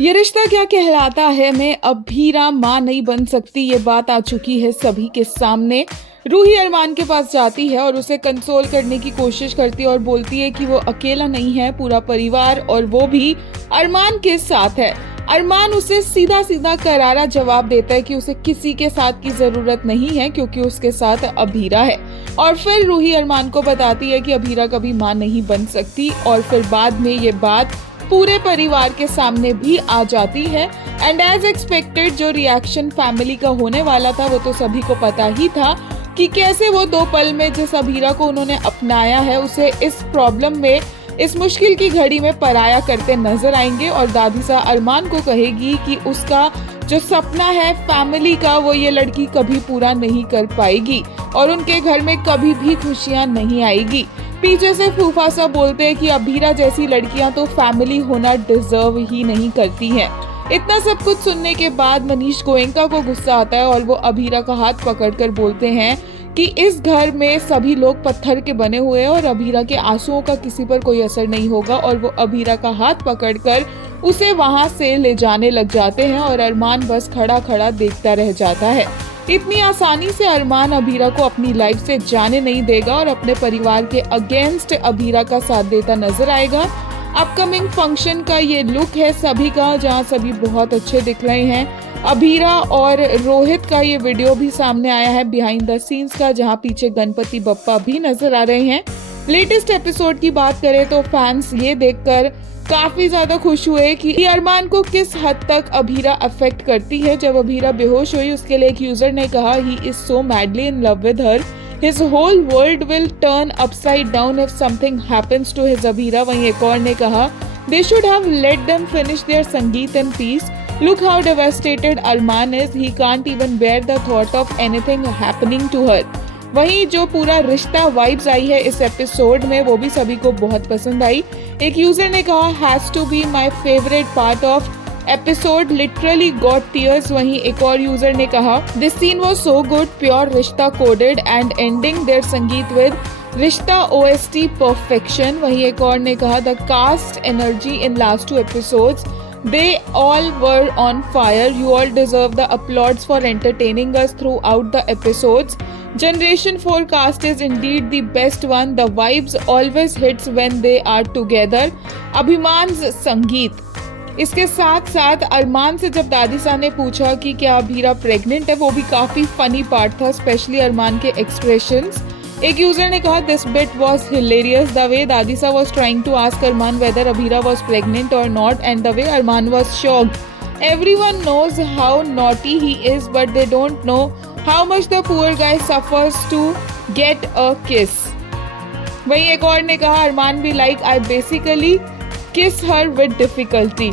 ये रिश्ता क्या कहलाता है मैं अभीरा माँ नहीं बन सकती, ये बात आ चुकी है सभी के सामने। रूही अरमान के पास जाती है और उसे कंसोल करने की कोशिश करती है और बोलती है कि वो अकेला नहीं है, पूरा परिवार और वो भी अरमान के साथ है। अरमान उसे सीधा सीधा करारा जवाब देता है कि उसे किसी के साथ की जरूरत नहीं है क्योंकि उसके साथ अभीरा है। और फिर रूही अरमान को बताती है कि अभीरा कभी माँ नहीं बन सकती और फिर बाद में ये बात पूरे परिवार के सामने भी आ जाती है। एंड एज एक्सपेक्टेड जो रिएक्शन फैमिली का होने वाला था वो तो सभी को पता ही था कि कैसे वो 2 पल में जिस अभीरा को उन्होंने अपनाया है उसे इस प्रॉब्लम में, इस मुश्किल की घड़ी में पराया करते नजर आएंगे। और दादी सा अरमान को कहेगी कि उसका जो सपना है फैमिली का वो ये लड़की कभी पूरा नहीं कर पाएगी और उनके घर में कभी भी खुशियां नहीं आएगी। पीछे से फूफा सा बोलते हैं कि अभीरा जैसी लड़कियां तो फैमिली होना डिजर्व ही नहीं करती हैं। इतना सब कुछ सुनने के बाद मनीष गोयनका को गुस्सा आता है और वो अभीरा का हाथ पकड़कर बोलते हैं कि इस घर में सभी लोग पत्थर के बने हुए हैं और अभीरा के आंसुओं का किसी पर कोई असर नहीं होगा। और वो अभीरा का हाथ पकड़कर उसे वहां से ले जाने लग जाते हैं और अरमान बस खड़ा खड़ा देखता रह जाता है। इतनी आसानी से अरमान अभीरा को अपनी लाइफ से जाने नहीं देगा और अपने परिवार के अगेंस्ट अभीरा का साथ देता नजर आएगा। अपकमिंग फंक्शन का ये लुक है सभी का, जहां सभी बहुत अच्छे दिख रहे हैं। अभीरा और रोहित का ये वीडियो भी सामने आया है बिहाइंड द सीन्स का, जहां पीछे गणपति बप्पा भी नजर आ रहे हैं। लेटेस्ट एपिसोड की बात करें तो फैंस ये देखकर काफी ज्यादा खुश हुए कि अरमान को किस हद तक अभीरा अफेक्ट करती है। जब अभीरा बेहोश हुई उसके लिए एक यूजर ने कहा he is so madly in love with her, his whole world will turn upside down if something happens to his Abhira. वहीं एक और ने कहा they should have let them finish their sangeet in peace, look how devastated Armaan is, he can't even bear the thought of anything happening to her. वहीं जो पूरा रिश्ता vibes आई है इस एपिसोड में वो भी सभी को बहुत पसंद आई। एक यूजर ने कहा has to be my favourite part of episode, literally got tears. वहीं एक और यूजर ने कहा this scene was so good, pure rishta coded and ending there sangeet with rishta OST perfection. वहीं एक और ने कहा the cast energy in last 2 episodes, they all were on fire, you all deserve the applause for entertaining us throughout the episodes. Generation 4 cast is indeed the best one, the vibes always hits when they are together. अभिमान्स संगीत। इसके साथ साथ अरमान से जब दादी सा ने पूछा कि क्या अभीरा प्रेग्नेंट है वो भी काफी फनी पार्ट था, स्पेशली अरमान के एक्सप्रेशंस। एक यूजर ने कहा this bit was hilarious, the way Dadi Sa was trying to ask Armaan whether Abhira was pregnant और not and the way Armaan was shocked. Everyone knows how naughty he is but they don't know how much the poor guy suffers to get a kiss. वहीं एक और ने कहा अरमान भी like I basically किस her with difficulty.